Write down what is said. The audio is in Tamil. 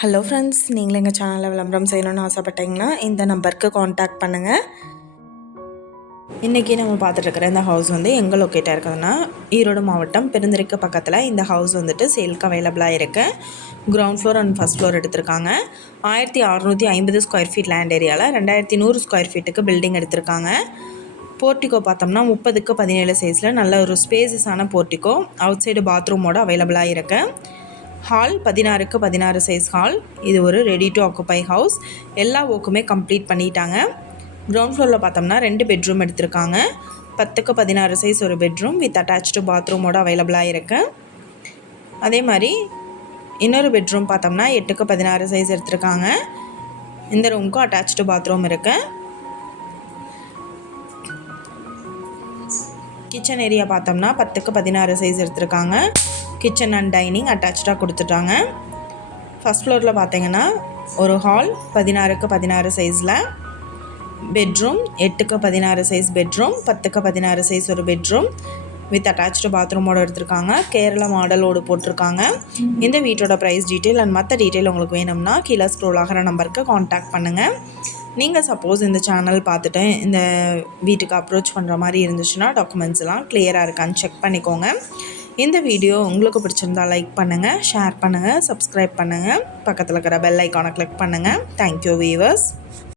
ஹலோ ஃப்ரெண்ட்ஸ் நீங்களும் எங்கள் சேனலில் விளம்பரம் செய்யணும்னு ஆசைப்பட்டீங்கன்னா இந்த நம்பருக்கு காண்டாக்ட் பண்ணுங்கள் இன்றைக்கி நம்ம பார்த்துட்ருக்குற இந்த ஹவுஸ் வந்து எங்கே லொக்கேட்டாக இருக்குதுன்னா ஈரோடு மாவட்டம் பெருந்திருக்கு பக்கத்தில் இந்த ஹவுஸ் வந்துட்டு சேல்க்கு அவைலபிளாக இருக்குது ground floor and first floor எடுத்திருக்காங்க. ஆயிரத்தி அறநூற்றி ஐம்பது ஸ்கொயர் ஃபீட் லேண்ட் ஏரியாவில் ரெண்டாயிரத்தி நூறு ஸ்கொயர் ஃபீட்டுக்கு பில்டிங் எடுத்திருக்காங்க. போர்ட்டிகோ பார்த்தோம்னா முப்பதுக்கு பதினேழு சைஸில் நல்ல ஒரு ஸ்பேசஸான போர்ட்டிகோ அவுட் சைடு பாத்ரூமோட அவைலபிளாக இருக்குது ஹால் பதினாறுக்கு பதினாறு சைஸ் ஹால் இது ஒரு ரெடி டு ஆக்குப்பை ஹவுஸ் எல்லா ஒர்க்குமே கம்ப்ளீட் பண்ணிட்டாங்க. கிரவுண்ட் ஃப்ளோரில் பார்த்தோம்னா ரெண்டு பெட்ரூம் எடுத்திருக்காங்க. பத்துக்கு பதினாறு சைஸ் ஒரு பெட்ரூம் வித் அட்டாச்சு பாத்ரூமோட அவைலபிளாக இருக்குது அதே மாதிரி இன்னொரு பெட்ரூம் பார்த்தோம்னா எட்டுக்கு பதினாறு சைஸ் எடுத்திருக்காங்க. இந்த ரூமுக்கும் அட்டாச்சு பாத்ரூம் இருக்குது கிச்சன் ஏரியா பார்த்தோம்னா பத்துக்கு பதினாறு சைஸ் எடுத்திருக்காங்க. கிச்சன் அண்ட் டைனிங் அட்டாச்சாக கொடுத்துட்டாங்க. ஃபஸ்ட் ஃப்ளோரில் பார்த்தீங்கன்னா ஒரு ஹால் பதினாறுக்கு பதினாறு சைஸில் பெட்ரூம் எட்டுக்கு பதினாறு சைஸ் பெட்ரூம் பத்துக்கு பதினாறு சைஸ் ஒரு பெட்ரூம் வித் அட்டாச்சு பாத்ரூமோடு எடுத்திருக்காங்க. கேரளா மாடலோடு போட்டிருக்காங்க. இந்த வீட்டோட ப்ரைஸ் டீட்டெயில் அண்ட் மற்ற டீட்டெயில் உங்களுக்கு வேணும்னா கீழே ஸ்க்ரோல் ஆகிற நம்பருக்கு காண்டாக்ட் பண்ணுங்கள் நீங்கள் சப்போஸ் இந்த சேனல் பார்த்துட்டு இந்த வீட்டுக்கு அப்ரோச் பண்ணுற மாதிரி இருந்துச்சுன்னா டாக்குமெண்ட்ஸ்லாம் கிளியராக இருக்கான்னு செக் பண்ணிக்கோங்க. இந்த வீடியோ உங்களுக்கு பிடிச்சிருந்தா லைக் பண்ணுங்கள் ஷேர் பண்ணுங்கள் சப்ஸ்கிரைப் பண்ணுங்கள் பக்கத்தில் இருக்கிற பெல் ஐக்கானை கிளிக் பண்ணுங்கள் தேங்க்யூ வீவர்ஸ்